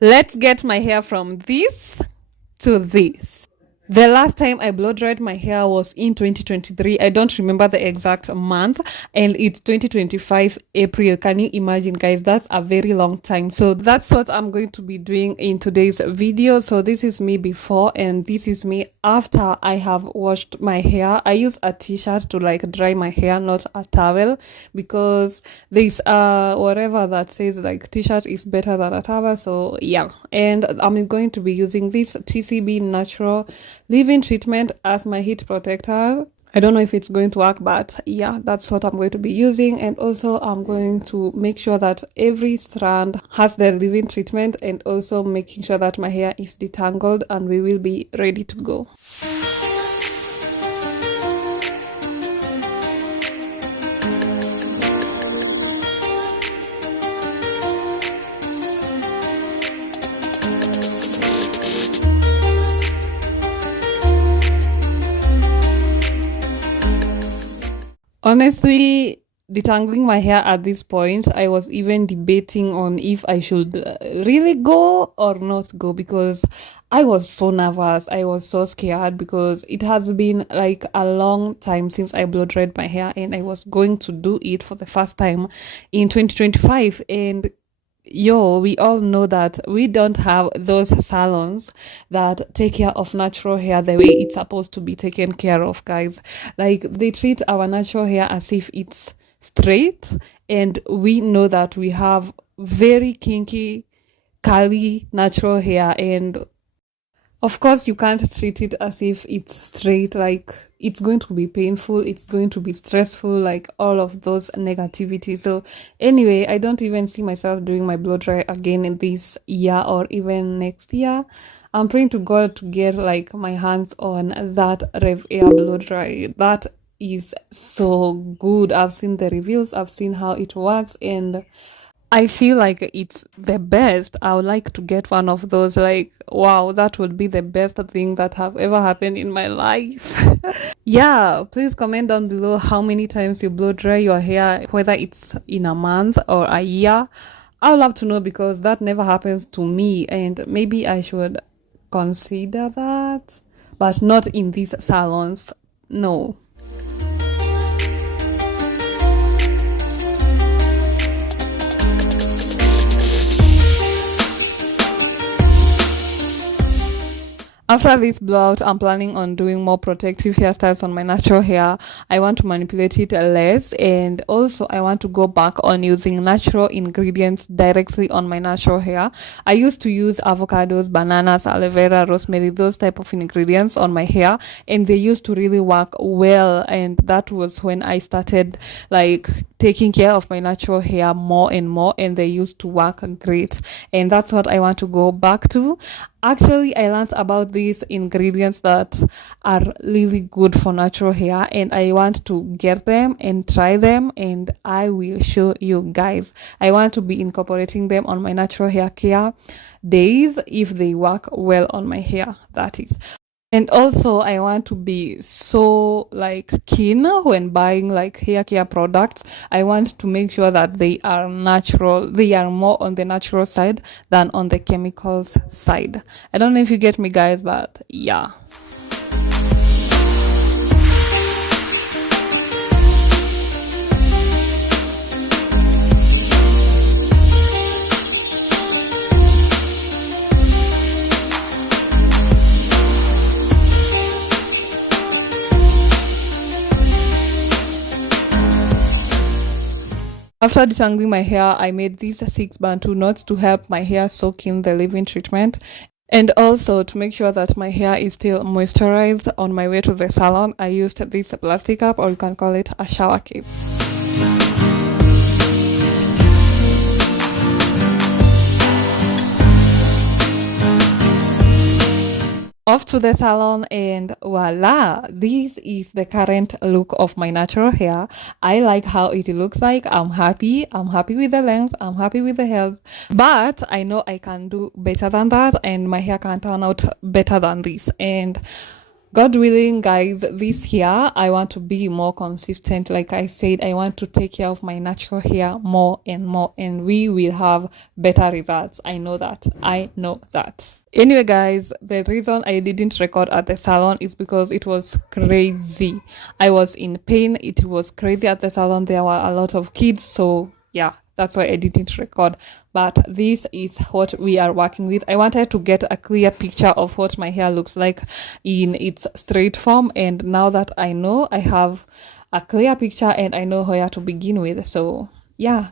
Let's get my hair from this to this. The last time I blow dried my hair was in 2023. I don't remember the exact month, and it's 2025 April. Can you imagine, guys? That's a very long time. So that's what I'm going to be doing in today's video. So this is me before, and this is me after I have washed my hair. I use a t-shirt to like dry my hair, not a towel, because there's whatever that says like t-shirt is better than a towel. So yeah, and I'm going to be using this TCB natural leave-in treatment as my heat protector. I don't know if it's going to work, but yeah, that's what I'm going to be using. And also I'm going to make sure that every strand has the leave-in treatment, and also making sure that my hair is detangled, and we will be ready to go. Honestly, detangling my hair at this point, I was even debating on if I should really go or not go, because I was so nervous. I was so scared because it has been like a long time since I blow dried my hair, and I was going to do it for the first time in 2025. And we all know that we don't have those salons that take care of natural hair the way it's supposed to be taken care of, guys. Like, they treat our natural hair as if it's straight, and we know that we have very kinky, curly natural hair, and of course, you can't treat it as if it's straight. Like, it's going to be painful, it's going to be stressful, like all of those negativity. So anyway, I don't even see myself doing my blow dry again in this year or even next year. I'm praying to God to get like my hands on that Rev Air blow dry. That is so good. I've seen the reviews, I've seen how it works, and I feel like it's the best. I would like to get one of those. Like, wow, that would be the best thing that have ever happened in my life. Yeah, please comment down below how many times you blow dry your hair, whether it's in a month or a year. I would love to know, because that never happens to me, and maybe I should consider that, but not in these salons. No. After this blowout, I'm planning on doing more protective hairstyles on my natural hair. I want to manipulate it less, and also I want to go back on using natural ingredients directly on my natural hair. I used to use avocados, bananas, aloe vera, rosemary, those type of ingredients on my hair, and they used to really work well, and that was when I started like taking care of my natural hair more and more, and they used to work great, and that's what I want to go back to. Actually, I learned about these ingredients that are really good for natural hair, and I want to get them and try them, and I will show you guys. I want to be incorporating them on my natural hair care days if they work well on my hair, that is. And also, I want to be so like keen when buying like hair care products. I want to make sure that they are natural. They are more on the natural side than on the chemicals side. I don't know if you get me, guys, but yeah. After detangling my hair, I made these 6 bantu knots to help my hair soak in the leave-in treatment, and also to make sure that my hair is still moisturized. On my way to the salon, I used this plastic cup, or you can call it a shower cape. Off to the salon, and voila, this is the current look of my natural hair. I like how it looks like. I'm happy with the length, I'm happy with the health, but I know I can do better than that, and my hair can turn out better than this. And God willing, guys, this year I want to be more consistent. Like I said, I want to take care of my natural hair more and more, and we will have better results. I know that. I know that. Anyway, guys, the reason I didn't record at the salon is because it was crazy. I was in pain. It was crazy at the salon. There were a lot of kids, so yeah, that's why I didn't record. But this is what we are working with. I wanted to get a clear picture of what my hair looks like in its straight form, and now that I know, I have a clear picture and I know where to begin with. So yeah,